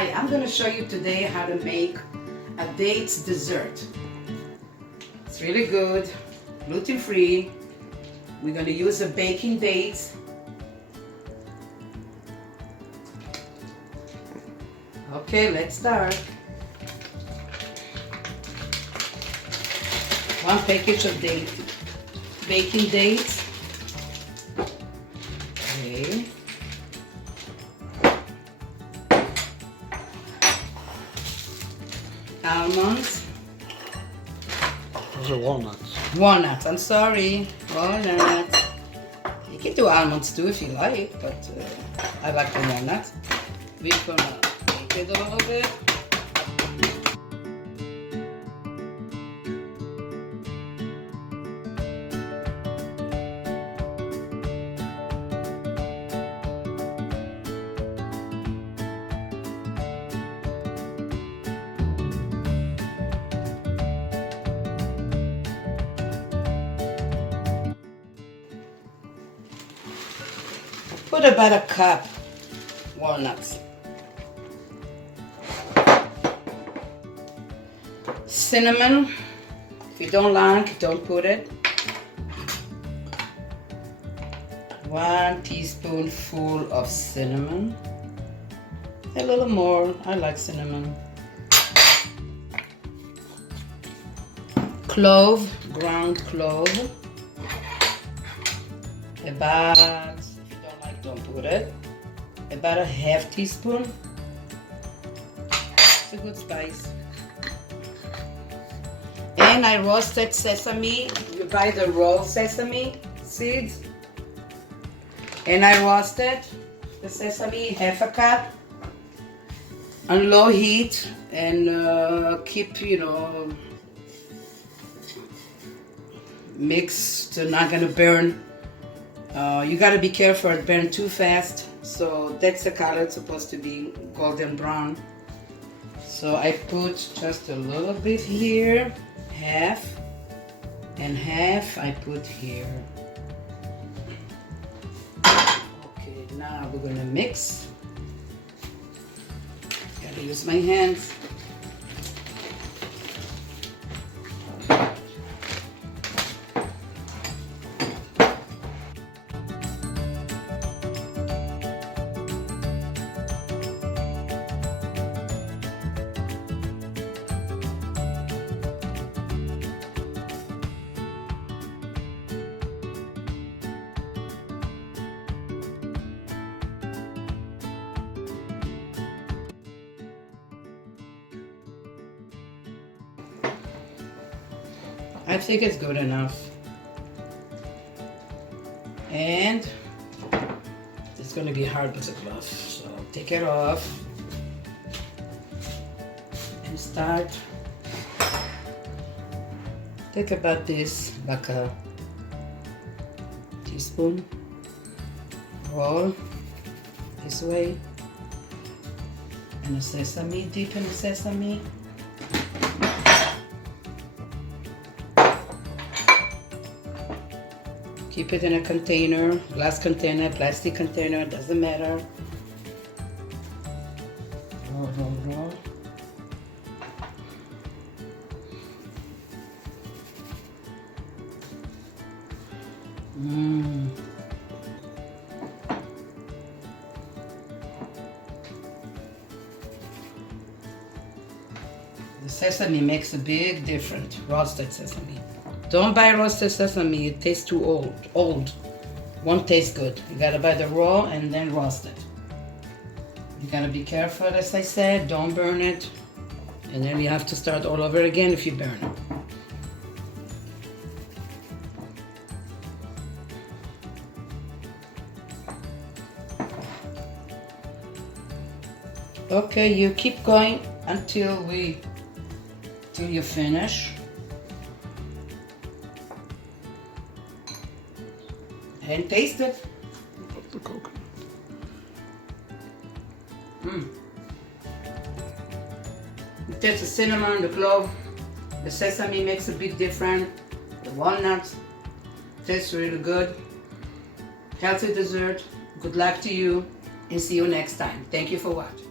Hi, I'm going to show you today how to make a dates dessert. It's really good, gluten-free. We're going to use a baking dates. Okay, let's start. 1 package of baking dates. Okay. Almonds. Those are walnuts. Walnuts, I'm sorry. Walnuts. You can do almonds too if you like, but I like the walnuts. We're gonna make it a little bit. Put about a cup walnuts. Cinnamon, if you don't like, don't put it. 1 teaspoonful of cinnamon. A little more, I like cinnamon. Clove, ground clove. About, if you don't like, don't put it. About a half teaspoon. It's a good spice. And I roasted sesame. You buy the raw sesame seeds. And I roasted the sesame, half a cup, on low heat, and keep, mixed. They're not gonna burn. You gotta be careful, it burns too fast. So that's the color, it's supposed to be golden brown. So I put just a little bit here, half, and half I put here. Okay, now we're gonna mix. Gotta use my hands. I think it's good enough. And it's going to be hard with the glove. So take it off and start. Take about this, like a teaspoon. Roll this way. And the sesame, deep in the sesame. Keep it in a container, glass container, plastic container, doesn't matter. Roll, roll, roll. The sesame makes a big difference, roasted sesame. Don't buy roasted sesame, it tastes too old. Won't taste good. You gotta buy the raw and then roast it. You gotta be careful, as I said, don't burn it. And then you have to start all over again if you burn it. Okay, you keep going until you finish. And taste it. Put the coconut. There's the cinnamon, the clove, the sesame makes a big difference. The walnuts tastes really good. Healthy dessert. Good luck to you, and see you next time. Thank you for watching.